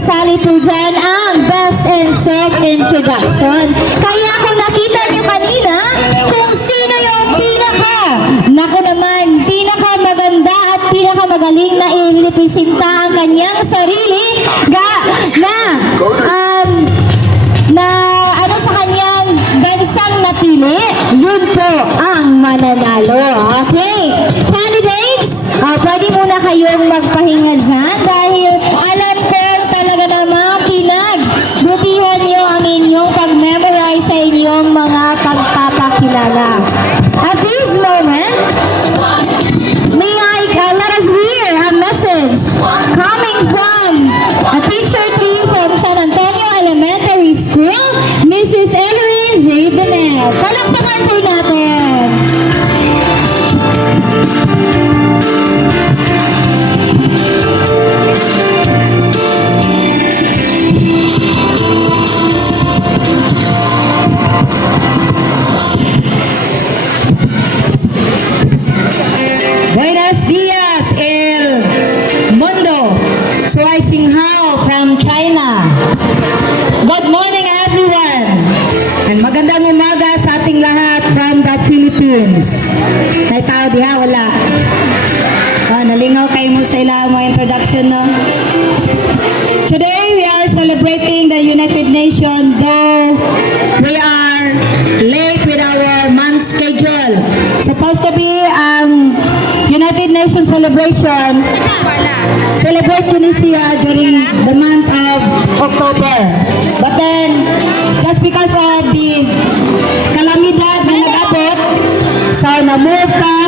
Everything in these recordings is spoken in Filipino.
kasali po dyan ang best and self-introduction. Kaya kung nakita nyo kanina kung sino yung naku naman, pinakamaganda at pinakamagaling na i-representa ang kanyang sarili na sa kanyang bansang napili, yun po ang mananalo. Okay? Candidates, pwede muna kayong magpahinga dyan dahil alam ko talaga namang pinagbutihan nyo ang inyong pag-memorize sa inyong mga pagpapakilala. At this moment, let us hear a message coming from a teacher 3 from San Antonio Elementary School, Mrs. Eloise J. Benel. Palakpakan po natin. Buenos dias, el mundo. Soy Xinghao from China. Good morning, everyone. And magandang umaga sa ating lahat from the Philippines. May tao diha, wala. Nalingaw kayo mo sa ilang mga introduction, no? Today, we are celebrating the United Nations, though we are late with our month schedule. Supposed to be ang United Nations celebration, celebrate Tunisia during the month of October. But then, just because of the kalamidad na nag-abot, so na-move ka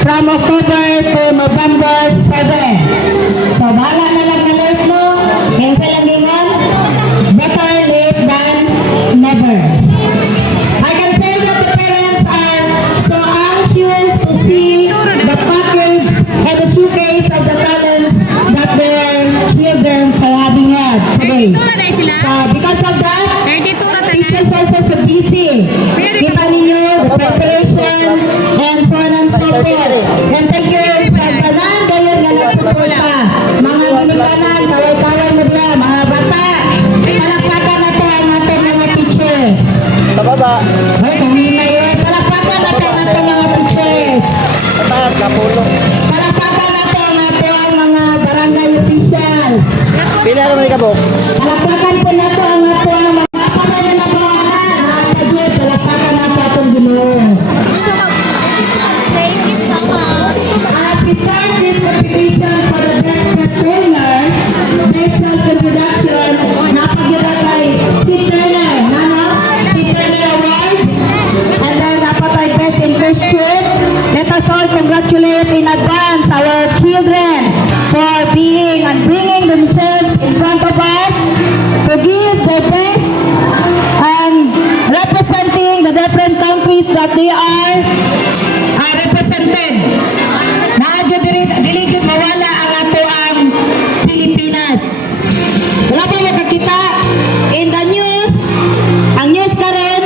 from October to November 7. So, bahala na lang na late, no? Kaya sa lamingan, better late than never. I can tell that the parents are so anxious to see the package and the showcase of the talents that their children are having had today. So because of that, teachers also so busy. Kita ninyo the preparations and so on and so forth. And thank you sa banan gayon nga nagsuporta. Mga ginikanan, kaway-kaway mo diya, mga bata. Palakpakan na po ang ating mga teachers. Sa baba. Ay, kanina yun. Palakpakan na po ang ating mga teachers. Sa taas, kapulong. Palakpakan na po ang ating mga barangay officials. Pila naman ikabok. Palakpakan po na po ang ating mga kapatid na po nakakadyo. Palakpakan na po atong Ginoo. Thank you so much. As we start this competition for the best performer, best self-introduction, napagira kay Pete Turner. Pete Turner Award. And then dapat ay best in Christian. Let us all congratulate in advance our children for being and bringing themselves in front of us to give their best and representing the different countries that they are represented. Naadyo dili gyud mawala ang ato ang Pilipinas. Wala pa makakita in the news, ang news karon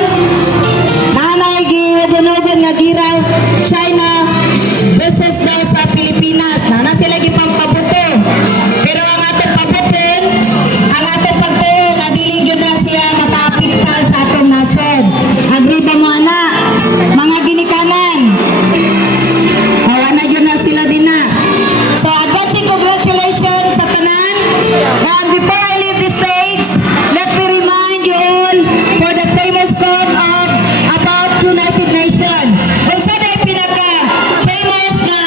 nanay gihugon-hugon nga gira China versus daw sa Pilipinas. Nana sila gipampabuto. Pero ang atong pabuton, ang atong pagtuo nga dili gyud na siya makaapektal sa atong nasod. Agree ba mo ana? Mga ginikanan. Na yun na sila din na. So, advancing congratulations sa tanan. And before I leave the stage, let me remind you all for the famous quote of about United Nations. Kung saan ay pinaka-famous na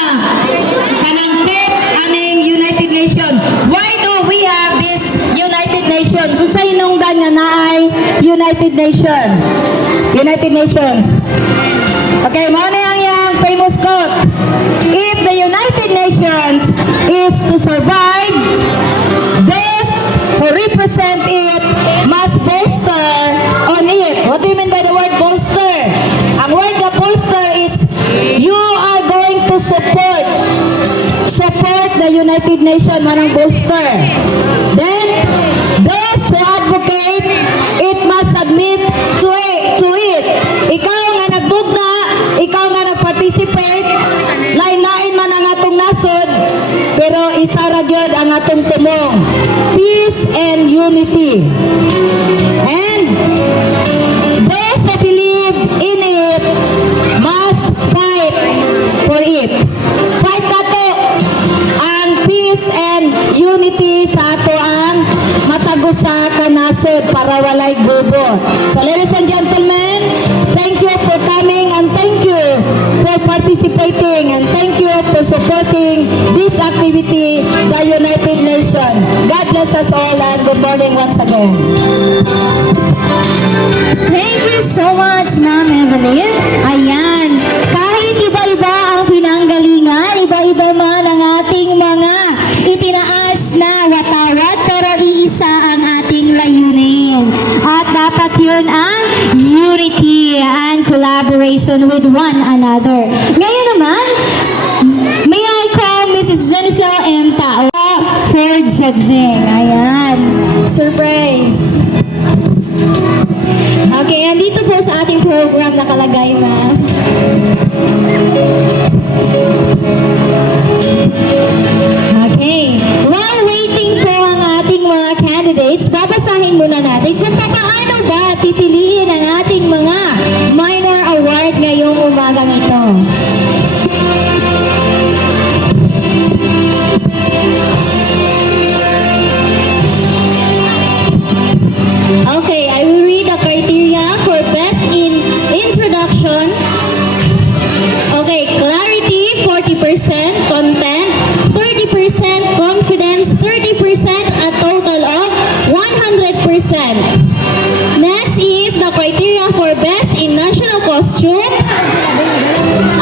kanang quote aning United Nations. Why do we have this United Nations? So, sa hinungdan nga na ay United Nations. United Nations. Okay, mo na yung famous quote. If the United Nations is to survive, those who represent it must bolster on it. What do you mean by the word bolster? Ang word na bolster is you are going to support the United Nations manang bolster. Then, those who advocate it must submit to it. Ikaw nga nagbugna, ikaw nga nag-participate, lain-lain man ang atong nasod, pero isa ra gyud ang atong tumong. Peace and unity. And those who believe in it must fight for it. Fight nato ang peace and unity sa ato ang matagusa ka nasod para walay gubo. So ladies and gentlemen, thank you for coming and thank you for participating and thank you for supporting this activity, the United Nations. God bless us all and good morning once again. Thank you so much, Ma'am Evelyn. Ayan, kahit iba-iba ang pinanggalingan, iba-iba man ang ating mga itinaas na watawat, pero iisa ang ating layunin. At dapat yun ang unity and collaboration with one another. Ngayon naman, may I call Mrs. Genicel M. Tawa for judging. Ayan, surprise. Okay, andito po sa ating program nakalagay, ma'am. Okay, while waiting po ang ating mga candidates, babasahin muna natin kung paano ba pipiliin ang ating mga minor award ngayong umagang ito. Okay, I will read the criteria for best in introduction. Okay, clarity 40%, content 30%, confidence 30%, a total of 100%. Next is the criteria for best in national costume.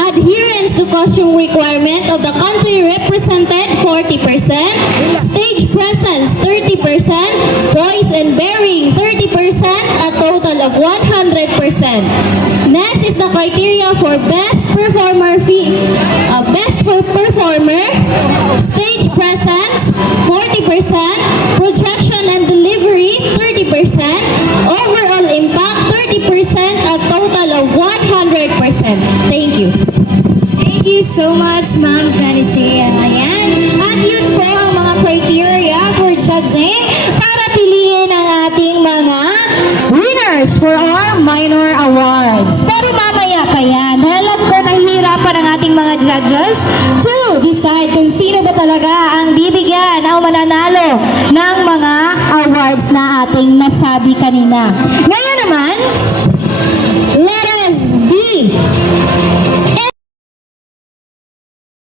Adherence to costume requirement of the country represented 40%, stage presence 30%, voice and bearing 30%, a total of 100%. Next is the criteria for best performer stage presence 40%, projection and delivery 30%, overall impact 30%, a total of 100%. Thank you. Thank you so much, Ma'am Janicia. Ayan. At yun po ang mga criteria for judging para piliin ang ating mga winners for our minor awards. Pero mamaya pa yan. Dahil alam ko nahihirapan ang ating mga judges to decide kung sino ba talaga ang bibigyan o mananalo ng mga awards na ating nasabi kanina. Ngayon naman, let us be